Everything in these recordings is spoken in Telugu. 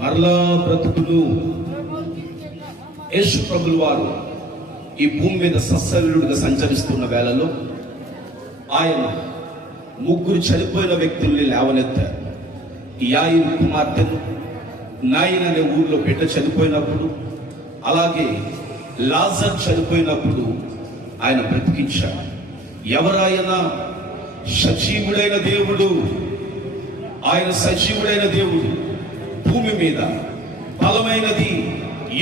మరలా బ్రతుకును. యేసు ప్రభుల వారు ఈ భూమి మీద సశరీరుడిగా సంచరిస్తున్న వేళలో ఆయన ముగ్గురు చనిపోయిన వ్యక్తుల్ని లేవనెత్తారు. యాయిరు కుమార్తెను నాయిన్ అనే ఊర్లో బిడ్డ చనిపోయినప్పుడు, అలాగే లాజర్ చనిపోయినప్పుడు ఆయన బ్రతికించాడు. ఎవరాయన? సజీవుడైన దేవుడు. ఆయన సజీవుడైన దేవుడు. భూమి మీద బలమైనది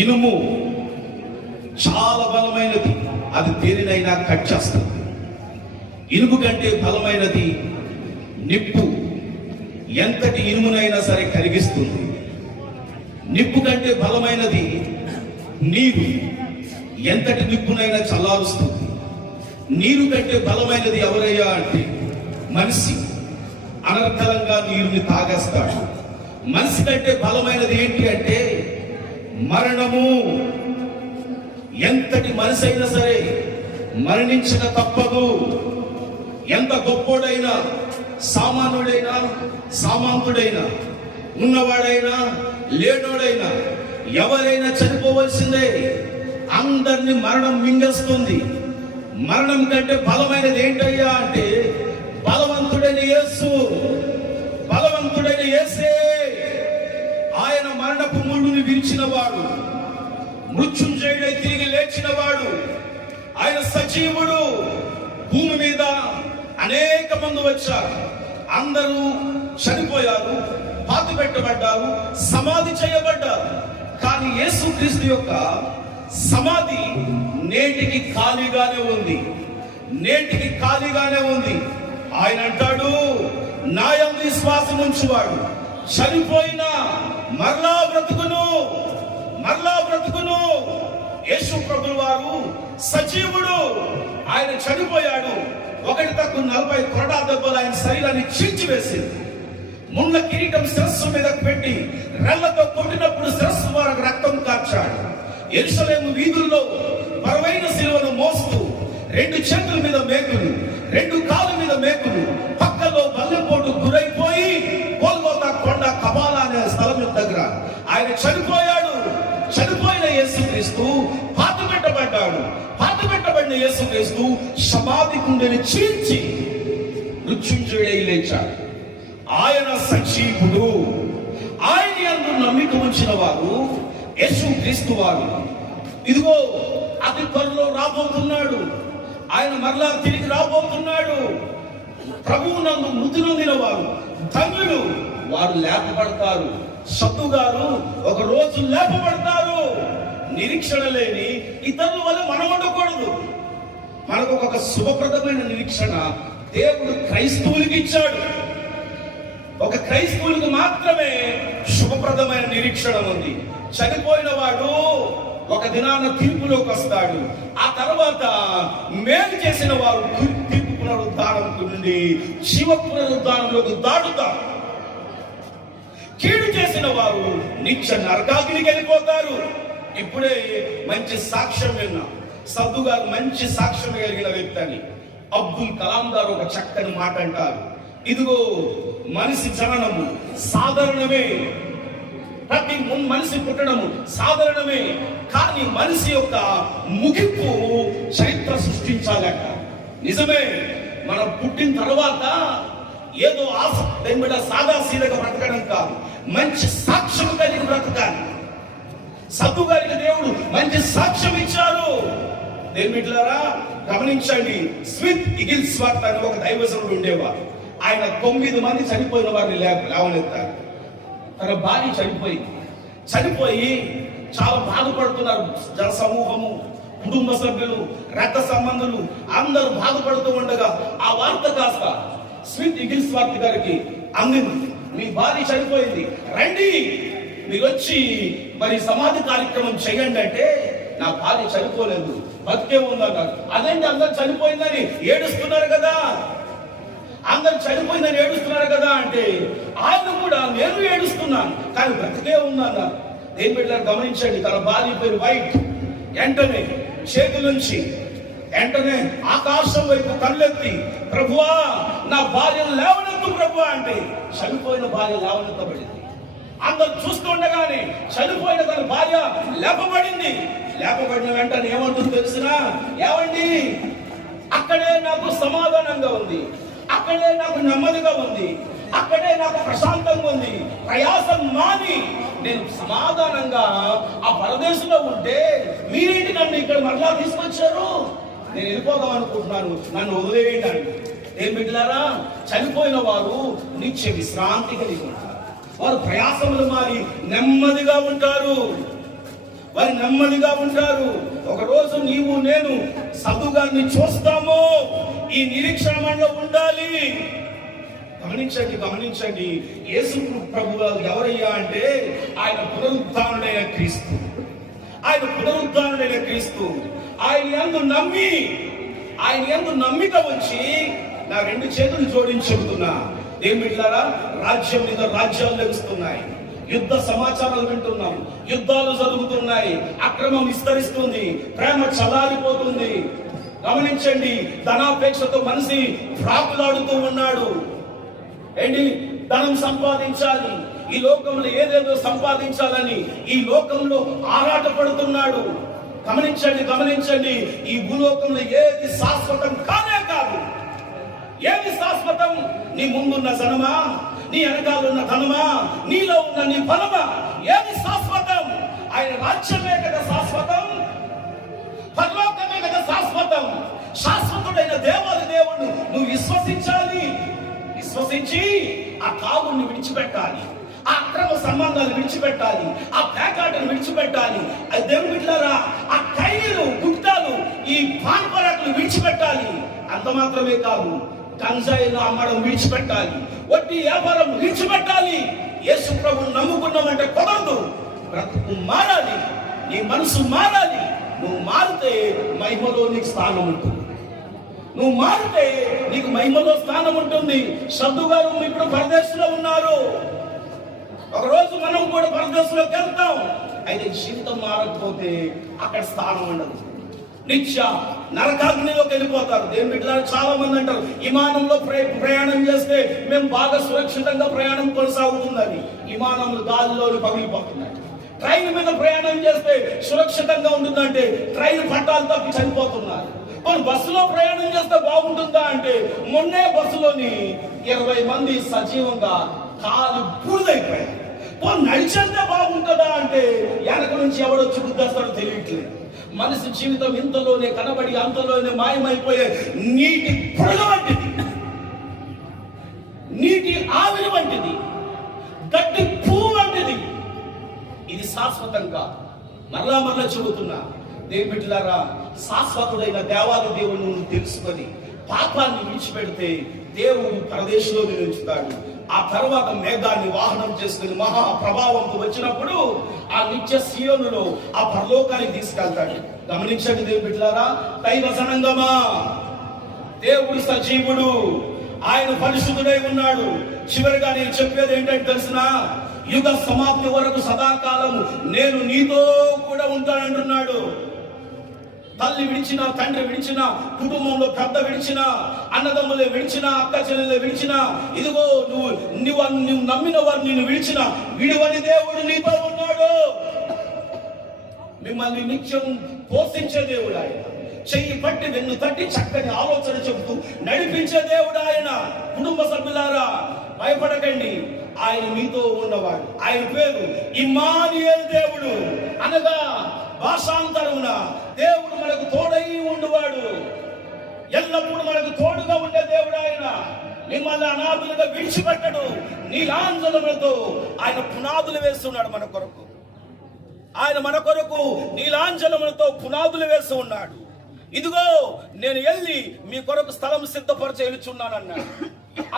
ఇనుము, చాలా బలమైనది. అది దేనినైనా కట్ చేస్తుంది. ఇనుము కంటే బలమైనది నిప్పు. ఎంతటి ఇనుమునైనా సరే కరిగిస్తుంది. నిప్పు కంటే బలమైనది నీరు. ఎంతటి నిప్పునైనా చల్లారుస్తుంది. నీరు కంటే బలమైనది ఎవరయ్యా అంటే మనిషి. అనర్గళంగా నీరుని తాగేస్తాడు. మనిషి కంటే బలమైనది ఏంటి అంటే మరణము. ఎంతటి మనిషి అయినా సరే మరణించక తప్పదు. ఎంత గొప్పోడైనా, సామాన్యుడైనా, సామంతుడైనా, ఉన్నవాడైనా, లేనోడైనా, ఎవరైనా చనిపోవలసిందే. అందరినీ మరణం మింగేస్తుంది. మరణం కంటే బలమైనది ఏంటయ్యా అంటే బలవంతుడైన యేసు. బలవంతుడైన యేసే. ఆయన మరణపు ముళ్ళుని విరిచిన వాడు, మృత్యుంజయుడై తిరిగి లేచిన వాడు. ఆయన సజీవుడు. భూమి మీద అనేక మంది వచ్చారు. అందరూ చనిపోయారు, పాతి పెట్టబడ్డారు, సమాధి చేయబడ్డారు. కానీ యేసుక్రీస్తు యొక్క సమాధి నేటికి ఖాళీగానే ఉంది. నేటికి ఖాళీగానే ఉంది. ఆయన అంటాడు, నా యందు విశ్వాసం ఉంచువాడు చనిపోయినా మరలా బ్రతుకును, మరలా బ్రతుకును. యేసు ప్రభుల వారు సజీవుడు. ఆయన చనిపోయాడు. 1-40 కొరడా దెబ్బలు ఆయన శరీరాన్ని చీల్చివేసింది. ముళ్ళ కిరీటం శిరస్సు మీద పెట్టి రెల్లతో కొట్టినప్పుడు శిరస్సు వరకు రక్తం కార్చాడు. యెరూషలేము వీధుల్లో బరువైన శిలువను మోస్తూ 2 చేతుల మీద మేకులు, 2 కాళ్ళ మీద మేకులు, పక్కలో బల్లెపోటు గురైపోయి గొల్గొతా కొండ కబాలా అనే స్థలం దగ్గర ఆయన చనిపోయాడు. చనిపోయిన యేసుక్రీస్తు పాతి పెట్టబడ్డాడు. పాతి పెట్టబడిన యేసుక్రీస్తు సమాధి గుండెని చీల్చి మృత్యుంజయుడై లేచాడు. ఆయన సజీవుడు. ఆయన యందు నమ్మిక ఉంచిన వారు యేసుక్రీస్తు వారు ఇదిగో అతి త్వరలో రాబోతున్నాడు. ఆయన మరలా తిరిగి రాబోతున్నాడు. ప్రభువు నందు మృతి నొందిన వారు ధన్యులు. వారు లేపబడతారు. సత్తు గారు ఒక రోజు లేపబడతారు. నిరీక్షణ లేని ఇతరుల వల్ల మనం ఉండకూడదు. మనకు ఒక శుభప్రదమైన నిరీక్షణ దేవుడు క్రైస్తవులకి ఇచ్చాడు. ఒక క్రైస్తవులకు మాత్రమే శుభప్రదమైన నిరీక్షణ ఉంది. చనిపోయిన వాడు ఒక దినాన తీర్పులోకి వస్తాడు. ఆ తర్వాత మేలు చేసిన వారు తీర్పు పునరుద్ధానం నుండి శివ పునరుద్ధానంలోకి దాటుతారు. కీడు చేసిన వారు నిత్య నరకాగ్నికి వెళ్ళిపోతారు. ఇప్పుడే మంచి సాక్ష్యం విన్నాం. సద్దు గారు మంచి సాక్ష్యం కలిగిన వ్యక్తి అని. అబ్దుల్ కలాం గారు ఒక చక్కని మాట అంటారు, ఇదిగో మనిషి జననము సాధారణమే, ప్రతి మనిషి పుట్టడము సాధారణమే, కానీ మనిషి యొక్క ముగింపు చరిత్ర సృష్టించాలట. నిజమే, మనం పుట్టిన తర్వాత ఏదో ఆశ దేనిబిడ సాదాసీదగా బ్రతకడం కాదు, మంచి సాక్ష్యం కలిగి బ్రతకాలి. సద్దు గారికి దేవుడు మంచి సాక్ష్యం ఇచ్చారు. దేని బిడ్డలారా గమనించండి, స్మిత్ ఇగిల్స్వర్త్ అని ఒక దైవజనుడు ఉండేవారు. ఆయన 9 మంది చనిపోయిన వారిని లేవనెత్తారు. తన భార్య చనిపోయి చాలా బాధపడుతున్నారు. జన సమూహము, కుటుంబ సభ్యులు, రక్త సంబంధులు అందరూ బాధపడుతూ ఉండగా ఆ వార్త కాస్త స్మిత్ ఇగిల్స్వర్త్ గారికి అందింది. మీ భార్య చనిపోయింది, రండి మీరు వచ్చి మరి సమాధి కార్యక్రమం చేయండి అంటే, నా భార్య చనిపోలేదు, బతికే ఉందన్నారు. అదేంటి అందరు చనిపోయిందని ఏడుస్తున్నారు కదా, అందరు చనిపోయిందని ఏడుస్తున్నారు కదా అంటే, ఆయన కూడా నేను ఏడుస్తున్నాను కానీ బ్రతికే ఉందన్నారు. దేని బిడ్డలారా గమనించండి, తన భార్య పేరు వైట్. వెంటనే చేతుల నుంచి వెంటనే ఆకాశం వైపు కళ్ళెత్తి, ప్రభువా నా భార్యను లేవనెత్తు ప్రభువా అంటే, చనిపోయిన భార్య లేవనెత్తబడింది. అందరు చూస్తుండగానే చనిపోయిన తన భార్య లేపబడింది. లేపబడిన వెంటనే ఏమంటుంది తెలిసినా? ఏమండి, అక్కడే నాకు సమాధానంగా ఉంది, అక్కడే నాకు నెమ్మదిగా ఉంది, అక్కడే నాకు ప్రశాంతంగా ఉంది. ప్రయాసం మాని నేను సమాధానంగా ఆ పరదేశంలో ఉంటే మీరేంటి నన్ను ఇక్కడ మరలా తీసుకొచ్చారు? నేను వెళ్ళిపోదాం అనుకుంటున్నాను, నన్ను వదిలేయండి. ఏం బిడ్డలారా, చనిపోయిన వారు నిత్య విశ్రాంతి కలిగి ఉంటారు. వారు ప్రయాసములు మారి నెమ్మదిగా ఉంటారు. వారు నెమ్మదిగా ఉంటారు. ఒకరోజు నీవు నేను సద్దుగారిని చూస్తాము. ఈ నిరీక్షణ మనలో ఉండాలి. గమనించండి. యేసు ప్రభువు ఎవరయ్యా అంటే ఆయన పునరుద్ధానుడైన క్రీస్తు. ఆయన యందు నమ్మిక వచ్చి నా రెండు చేతులు జోడించి చెబుతున్నా, ఏం బిడ్డలారా, రాజ్యం మీద రాజ్యాలు లభిస్తున్నాయి. యుద్ధ సమాచారాలు వింటున్నాం, యుద్ధాలు జరుగుతున్నాయి, అక్రమం విస్తరిస్తుంది, ప్రేమ చలారిపోతుంది. గమనించండి, ధనాపేక్షతో మనిషి ప్రాకులాడుతూ ఉన్నాడు. ఏంటి? ధనం సంపాదించాలి, ఈ లోకంలో ఏదేదో సంపాదించాలని ఈ లోకంలో ఆరాటపడుతున్నాడు. గమనించండి, ఈ భూలోకంలో ఏది శాశ్వతం కానే కాదు. ఏది శాశ్వతం? నీ ముందున్న జనమా, నీ వెనకాలన్న ధనమా, నీలో ఉన్న నీ బలమా? ఏది శాశ్వతం? ఆయన రాజ్యమే కదా శాశ్వతం, పరలోకమే కదా శాశ్వతం. శాశ్వతుడైన దేవాది దేవుడు నువ్వు విశ్వసించి ఆ తాగుడిని విడిచిపెట్టాలి, ఆ అక్రమ సంబంధాలు విడిచిపెట్టాలి, ఆ పేకాటను విడిచిపెట్టాలి. అది దేవుని బిడ్డలారా, ఆ ఖైదీలు, గుట్టాలు, ఈ పాన్పరాకులు విడిచిపెట్టాలి. అంత మాత్రమే కాదు, గంజాయిను అమ్మడం విడిచిపెట్టాలి, వడ్డీ వ్యాపారం విడిచిపెట్టాలి. యేసు ప్రభువును నమ్ముకున్నామంటే కుదరదు. బ్రతుకు మారాలి, నీ మనసు మారాలి. నువ్వు మారితే మహిమలో నీకు స్థానం ఉంటుంది. సద్దు గారు ఇప్పుడు పరదేశంలో ఉన్నారు. ఒకరోజు మనం కూడా పరదేశంలోకి వెళ్తాం. అయితే జీవితం మారకపోతే అక్కడ స్థానం ఉండదు. నిత్య నరకాగ్నిలోకి వెళ్ళిపోతారు. దేని బిడ్డలారా, చాలా మంది అంటారు విమానంలో ప్రయాణం చేస్తే మేము బాగా సురక్షితంగా ప్రయాణం కొనసాగుతుందని. విమానంలో గాలిలోని పగిలిపోతున్నాయి. ట్రైన్ మీద ప్రయాణం చేస్తే సురక్షితంగా ఉంటుందంటే ట్రైన్ పట్టాలు తప్పి చనిపోతున్నారు. కొన్ని బస్సులో ప్రయాణం చేస్తే బాగుంటుందా అంటే మొన్నే బస్సులోని 20 మంది సజీవంగా కాలు బూడిదైపోయారు. నడిచేస్తే బాగుంటుందా అంటే వెనక నుంచి ఎవడొచ్చి గుద్దేస్తాడో తెలియట్లేదు. మనిషి జీవితం ఇంతలోనే కనబడి అంతలోనే మాయమైపోయే నీటి పొగ వంటిది, నీటి ఆవిరి వంటిది, గడ్డి పువ్వు వంటిది. ఇది శాశ్వతంగా మరలా చెబుతున్నా, దేవుని బిడ్డలారా, శాశ్వతుడైన దేవాది దేవుని తెలుసుకొని పాపాన్ని విడిచిపెడితే దేవుడు పరదేశంలో నిలుచుతాడు. ఆ తర్వాత మేఘాన్ని వాహనం చేసుకుని మహా ప్రభావంతో వచ్చినప్పుడు ఆ నిత్య సీయోనులో ఆ పరలోకానికి తీసుకెళ్తాడు. గమనించండి దేవుని బిడ్డలారా, దైవ జనాంగమా, దేవుడు సజీవుడు, ఆయన పరిశుద్ధుడై ఉన్నాడు. చివరిగా నేను చెప్పేది ఏంటంటే తెలిసిన, యుగ సమాప్తి వరకు సదాకాలం నేను నీతో కూడా ఉంటానంటున్నాడు. తల్లి విడిచిన, తండ్రి విడిచిన, కుటుంబంలో పెద్ద విడిచిన, అన్నదమ్ములే విడిచిన, అక్క చెల్లెలే విడిచిన, ఇదిగో నువ్వు నమ్మిన వారు నిన్ను విడిచిన విడివని దేవుడు నీతో ఉన్నాడు. మిమ్మల్ని నిత్యం పోషించే దేవుడు ఆయన. చెయ్యి పట్టి వెన్ను తట్టి చక్కని ఆలోచన చెబుతూ నడిపించే దేవుడు ఆయన. కుటుంబ సభ్యులారా, భయపడకండి, ఆయన మీతో ఉన్నవాడు. ఆయన పేరు ఇమ్మానుయేలు దేవుడు, అనగా భాషాంతరమున దేవుడు మనకు తోడై ఉండువాడు. ఎల్లప్పుడూ మనకు తోడుగా ఉండే దేవుడు ఆయన. మిమ్మల్ని అనాథులుగా విడిచిపెట్టడు. నీలాంజనములతో ఆయన పునాదులు వేస్తున్నాడు మన కొరకు. ఆయన మన కొరకు నీలాంజనములతో పునాదులు వేస్తూ ఉన్నాడు. ఇదిగో నేను వెళ్ళి మీ కొరకు స్థలం సిద్ధపరచి వెళ్తున్నానన్నాడు.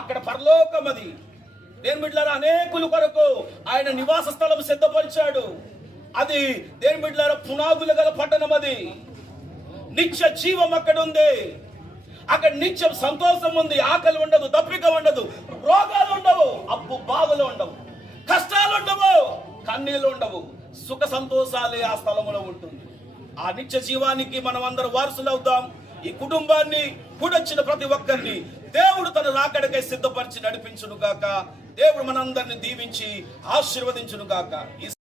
అక్కడ పరలోకం అది. దేని బిడ్డలారా, అనేకుల కొరకు ఆయన నివాస స్థలం సిద్ధపరిచాడు. అది దేని బిడ్డలారా, పునాదులు గల పట్టణం. అది నిత్య జీవం అక్కడ ఉంది. అక్కడ నిత్యం సంతోషం ఉంది. ఆకలి ఉండదు, దప్పిక ఉండదు, రోగాలు ఉండవు, అప్పు బాధలు ఉండవు, కష్టాలు ఉండవు, కన్నీళ్ళు ఉండవు. సుఖ సంతోషాలే ఆ స్థలంలో ఉంటుంది. ఆ నిత్య జీవానికి మనం అందరూ వారసులు అవుతాం. ఈ కుటుంబాన్ని కూడొచ్చిన ప్రతి ఒక్కరిని దేవుడు తన రాకడకై సిద్ధపరిచి నడిపించును గాక. దేవుడు మనందరిని దీవించి ఆశీర్వదించును గాక.